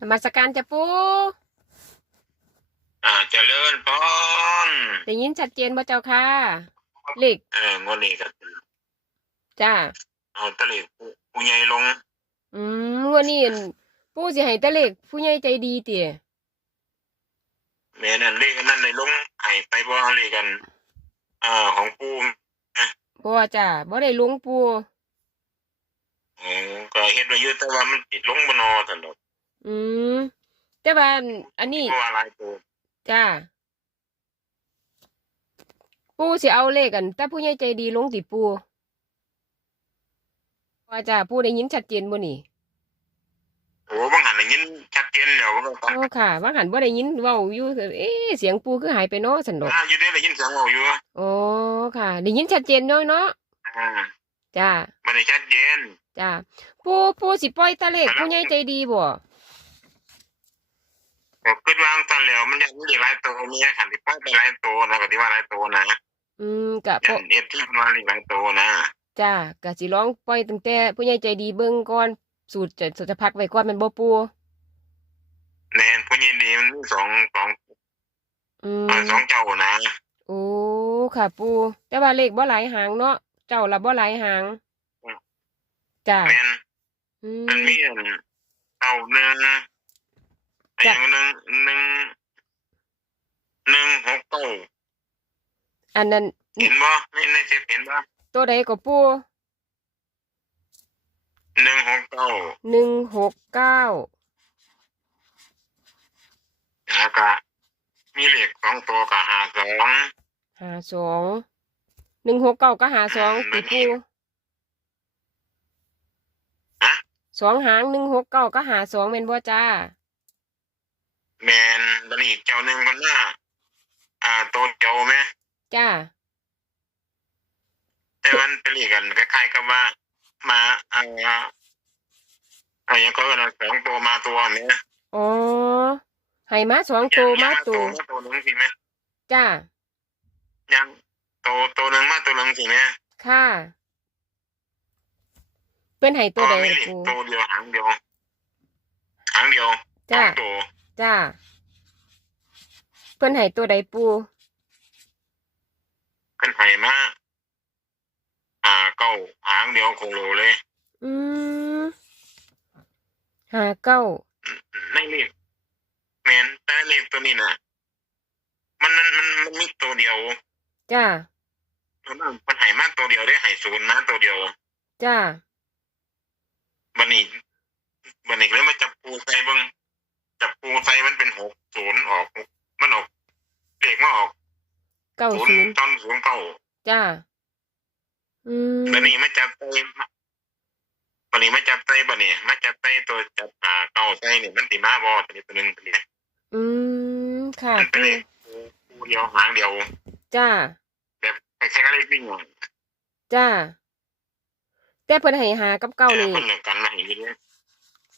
นมัสการจะปูอ่าเจริญพรได้ยินชัดเจนบ่เจ้าค่ะเลขเอองวดนี้ก็จ้าเอาตะเลกผู้ผู้ใหญ่ลง อืมงวันนี้อั่นปูสิให้แต่เลขผู้ใหญ่ใจดีติแม่นั่นเลขอันนั้นในลงให้ไปบ่เลขกัน อ่าของปู่บ่จ้าบ่ได้ลงปูอ๋อก็เฮ็ดไว้อยู่แต่ว่ามันติดลงบ่นอซั่นดอก อืมแต่ว่าอันอันนี้เพราะว่าหลายตัวจ้าปูสิเอาเลขกันแต่ผู้ใหญ่ใจดีลงติปูว่าจ้าปูได้ยินชัดเจนบ่นี่โอ้บางหันได้ยินชัดเจนแล้วว่าก็โอ้ค่ะว่าหันบ่ได้ยินเว้าอยู่เอ๊ะเสียงปูคือหายไปเนาะสันดอกอ่าอยู่ได้ได้ยินเสียงเว้าอยู่โอ้ค่ะได้ยินชัดเจนเนาะเนาะอ่าจ้าบ่ได้ชัดเจนจ้าปูปูสิปล่อยตะเลขผู้ใหญ่ใจดีบ่ ก็คิดวาจั่งซั่นแล้วมันยังมีหลายตัวมีคันที่ปล่อยไปหลายตัวนะก็ที่ว่าหลายตัวนะอืมกะยับ่นเอฟที่มาหลายตัวนะจ้ากะสิร้องปล่อยตั้งแต่ผู้ใหญ่ใจดีเบิ่งก่อนสูตรจะสูตรจะพักไว้ก่อนแมันบ่ปูแน่นผู้ใหญ่ดีมันมีสองสองอืมอ่าสองเจ้านะโอ้ค่ะ ปูแต่ว่าเลขบ่หลายหางเนาะเจ้าละบ่หลายหางจ้าแม่นอืมันมมีอันเก้าหนึ่ง ไอ้จ้ะอย่างหนึ่งหนึ่งหนึ่งหกเก้าอันนั้นเห็นบ่ในในเซฟเห็นบ่ตัวใดก็ปูหนึ่งหกเก้าหนึ่งหกเก้าแล้วก็มีเลขสองตัวกับหาสองหาสองหนึ่งหกเก้าก็หาสองติปูฮะ สองหางหนึ่งหกเก้าก็หาสองแม่นบ่จ้า แมนบันอีกเจ้าหนึ่งคนหน้าอ่าตัวเดียวไหมจ้า แต่มันเป็นเลขกันคล้ายๆกับว่า มาอ่าอ่าอย่างก็นะสองตัวมาตัวเนี้ยอ๋อให้มาสองตัวมาตัวมาตัวหนึ่งสิไหมจ้ายังตัวตัวหนึ่งมาตัวหนึ่งสิไหมค่ะเป็นไห้ตัวใดไม่ล่ะเหล็กปูตัวเดียวหางเดียวหางเดียวจ้าสองตัว จ้า เพิ่นไห้ตัวใดปูขึ้นไผ่มาอ่าเก้าหางเดียวโคโลเลย อืมหาเก้าในเลขแมนแต่เลขตัวนี้นะมันมันมันมันมีตัวเดียวจ้ามันไห่มาตัวเดียวได้ไห่ศูนย์มาตัวเดียวจ้าบันนี้บันนี้เลยมาจับปูใส่เบิ้ง จับปูใส่มันเป็นหกศูนย์ออกหกมันออกเลขมาออกเก้าศูนศูย์นย์ตอนศูนย์เก้าจ้า อืมบันนี้มาจับใส่บันนี้มาจับใส่บันนี้มาจับใส่ตัวจับหาเก้าใส่เนี่ยมันตีมาบอตัวนี้ตัวหนึ่งตัวนี้อืมค่ะมันเป็นปูเลขปูเดียวหางเดียว จ้า แบบคล้ายๆกับเลขวิ่งอะจ้า แต่เพิ่นให้หากับเก้าแต่นี่คนเหลือกันมาให้เรื่อย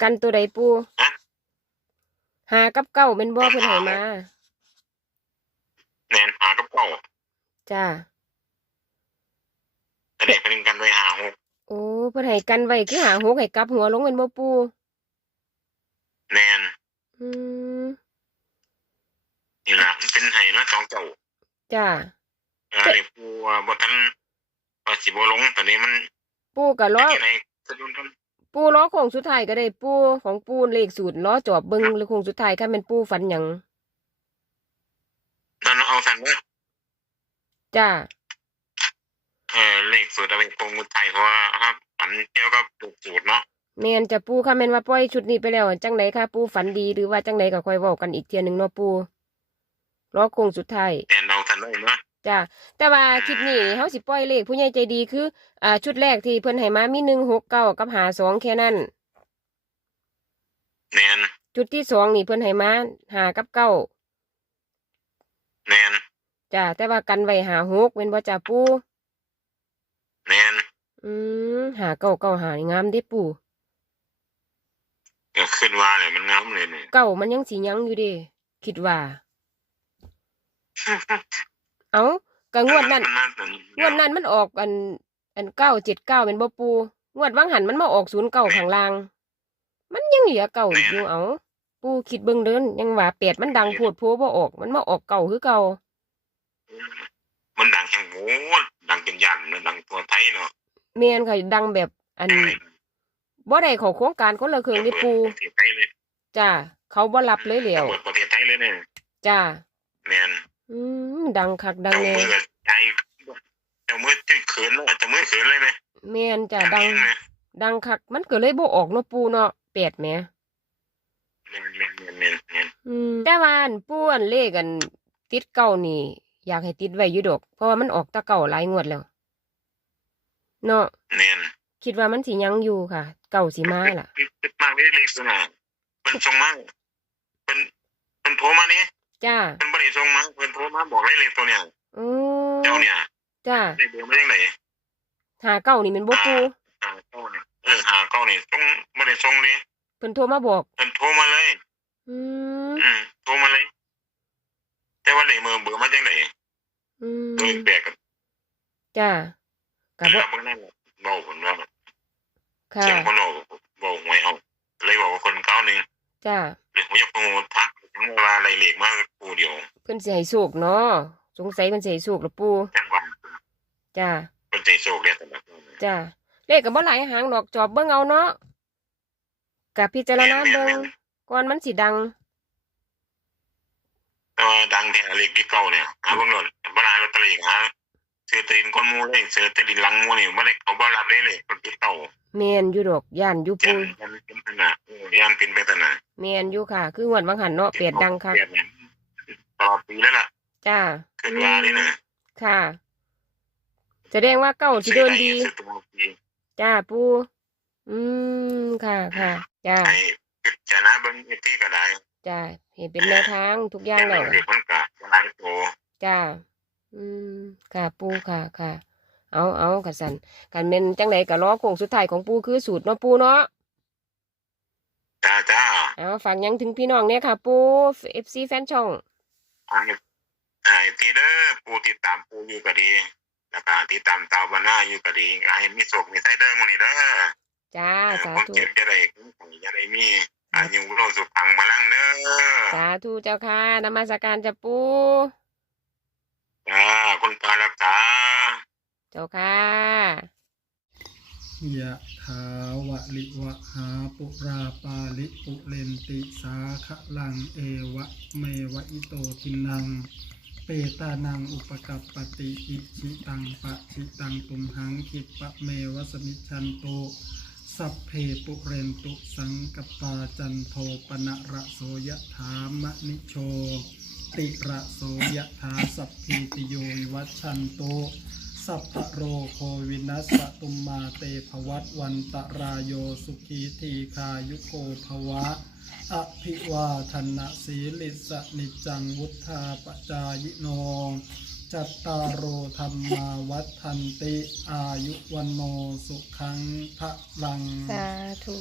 กันตัวใดปูฮะ หากับเก้าเป็นบ่เพิ่นให้มาแนนหากับเก้าจ้าแต่เด็กเป็นกันไว้หาหกโอ้เพิ่นให้กันไว้คือหาหกให้กลับหัวลงเป็นบ่ปูแนนอืมนี่ล่ะมันเป็นไห้มาสองเจ้าจ้าเออเด็กปูว่าบ่ทันว่าสิบ่ลงตอนนี้มันปูก็ล้อที่ไหนสะดุนกัน ปูล้อโค้งสุดท้ายก็ได้ปูของปูเลขสูตรล้อจอบเบิ่งหรือโค้งสุดท้ายค่ะแม่นปูฝันหยังนั่นเอาสันว่าจ้าเออเลขสูตรเอาไปปรุงไทยเพราะว่าครับฝันเกี่ยวกับปลูกสูตรเนาะแม่นจะปูค่ะแม่นว่าปล่อยชุดนี้ไปแล้วจังไดค่ะปูฝันดีหรือว่าจังไดก็ค่อยเว้ากันอีกเที่ยหนึงเนาะปูล้อโค้งสุดท้ายแนนเอาสันไว้เนาะ จ้าแต่ว่าคลิปนี้เฮาสิปล่อยเลขผู้ใหญ่ใจดีคือ อ่า ชุดแรกที่เพิ่นให้มามี169กับ52แค่นั้นแนนจุดที่สองนี่เพิ่นให้มาหากับเก้าแนนจ้าแต่ว่ากันไว้หาหกเป็นบ่จ้าปูแนนอืมหาเก้าเก้าหานี่งามเด้ปูก็ขึ้นว่าเลยมันงามเลยเนี่ยเก้ามันยังสิยังอยู่เด้คิดว่า เอ้ากะงวดนั้นมัน่าจะงวดนั้นมันออกอัน อันเก้าเจ็ดเก้าเป็นบ่ปูงวดวังหันมันมาออกศูนย์เก้าข้างล่าง มันยังเหลือเก้าอีกอยู่เอ้าปูคิดเบิ่งเดินยังว่าแปดมันดังโพดโพบ่ออก มันมาออกเก่าคือเก่ามันดังแห่งโหดังเป็นยันเนอะดังตัวไทยเนาะแม่นค่ะดังแบบอันบ่ได้เข้าโครงการคนละเครื่องนี่ปูประเทศไทยเลยจ้าเขาบ่รับเลยแล้วระเบิดประเทศไทยเลยเนี่ยจ้าแมน อืมดังคักดังเจ้าแน่มือกับใจเจ้ามือที่เขินแล้วเจ้ามือเขินเลยไหมแม่นจ้าดัดังงไหมดังคัก มันก็เลยบ่ออกเนาะปูเนาะแปดแหมแมนแมนแมนแมนแมนอืมแต่ว่าอันปูอันเลขอัน ติดเก่านี่ อยากให้ติดไว้อยู่ดอก เพราะว่ามันออกแตะเก่าหลายงวดแล้ว เนาะแมนคิดว่ามันสิยังอยู่ค่ะ เก่าสิมาล่ะเป็นมากไม่ได้เลขสนาเป็นส่งมาเป็นเป็นโทรมาเนี่ย จ้าเป็นบริส่งมาเป็นโทรมาบอกได้เลขตัวเนี้ยอืมเจ้าเนี่ยจ้าได้เบอร์มาจากไหนหาเก่านี่แมันบ่ปูหาเก้าเนี่ยเออหาเก้าเนี่ยต้องไม่ได้ส่งเลยเพิ่นโทรมาบอกเป็นโทรมาเลย อืมอืมโทรมาเลย แต่ว่าเลขเบอร์เบอร์มาจากไหนอืมโดยแบกกับจ้าก็บ่เบอร์นั่นแหละบอกคนว่าค่ะเสียงคนบอกบอกหวยเอาเลยบอกว่าคนเก้าหนึ่งจ้าเรียกว่าจะโปรโมทพัก ทั้งเวลาอะไรเหล็กมากปูเดียวเพิ่นสิให้โชคเนาะสงสัยเพิ่นสิให้โชคละปูจังหวะจ้าคนใจโชคเรียกแต่ละคนจ้าเลขก็บ่หลายหางดอกจอบเบิ่งเอาเนาะกับพิจารณาเบิ่งก่อนมันสิดังแต่ว่าดังแท้เหล็กที่เก่าเนี่ยหาเบิ่งหล่นเวลาลอตเตอรี่หา ซื้อตีนก้นหมูเลยซื้อตีนหลังหมูนี่ไม่ได้เขาบ่รับเลยเลยคนที่เก่าแม่นอยู่ดอกย่านอยู่ยัปูนยันเป็นขนาดยันเป็นไปขนาดแม่นอยู่ค่ะ คืองวดบางหันเนาะเปียดดังคักเปลี่ยนเนี่ยตลอดปีแล้วล่ะจ้าขึ้นว่านี่นะค่ะแสดงว่าเก้าสิเดินดีซื้อตัวปีจ้าปูอืมค่ะค่ะจ้าให้พิจารณาเบิ่งที่ก็ได้จ้าเห็นเป็นแนวทางทุกอย่างแล้วเด็กมันก็หลายตัวจ้า อืมค่ะปูค่ะค่ะ เอาเอากัสันกันเป็นจังไหนกับล้อโค้งสุดท้ายของปูคือสูตรเนาะปูเนาะจ้าจ้าเอาฝากหยังถึงพี่น้องเนี่ยค่ะ ปูเอฟซีแฟนช่องไอ้ไอ้ทีเด้อปูติดตามปูอยู่ก็ดีแล้วก็ติดตามตาวบานาอยู่ก็ดีไอ้มีโศกมีไส้เด้อมื้อนี้เด้อจ้าสาคนธุเจ็บจะได้คนจะได้มีอายุโรสุขังมาลังเด้อสาธุเจ้าค่ะนมัสการจ้าปู จ้าคุณปารักษา เจ้าค่ะยะถาวะลิวะหาปุราปาลิปุเรนติสาคะลังเอวะเมวะอิโตทินัง เปตานังอุปกัปปติอิชิตังปะชิตังตุมหังคิปะเมวะสมิชชันโตสัพเพปุเรนตุสังกปาจันโทปนะระโสยะถามะนิโช ติระโสยะถาสัพพิติโยวัชันโต สัพพโรโควินัสตุมมาเตภวัตวันตรายโยสุขีทีคายุโกภวะ อภิวาทนะสีลิสนิจังวุธาปจายโนจัตตารโอธรรมาวัฏันติ อายุวันโนสุขังพระลัง สาธุ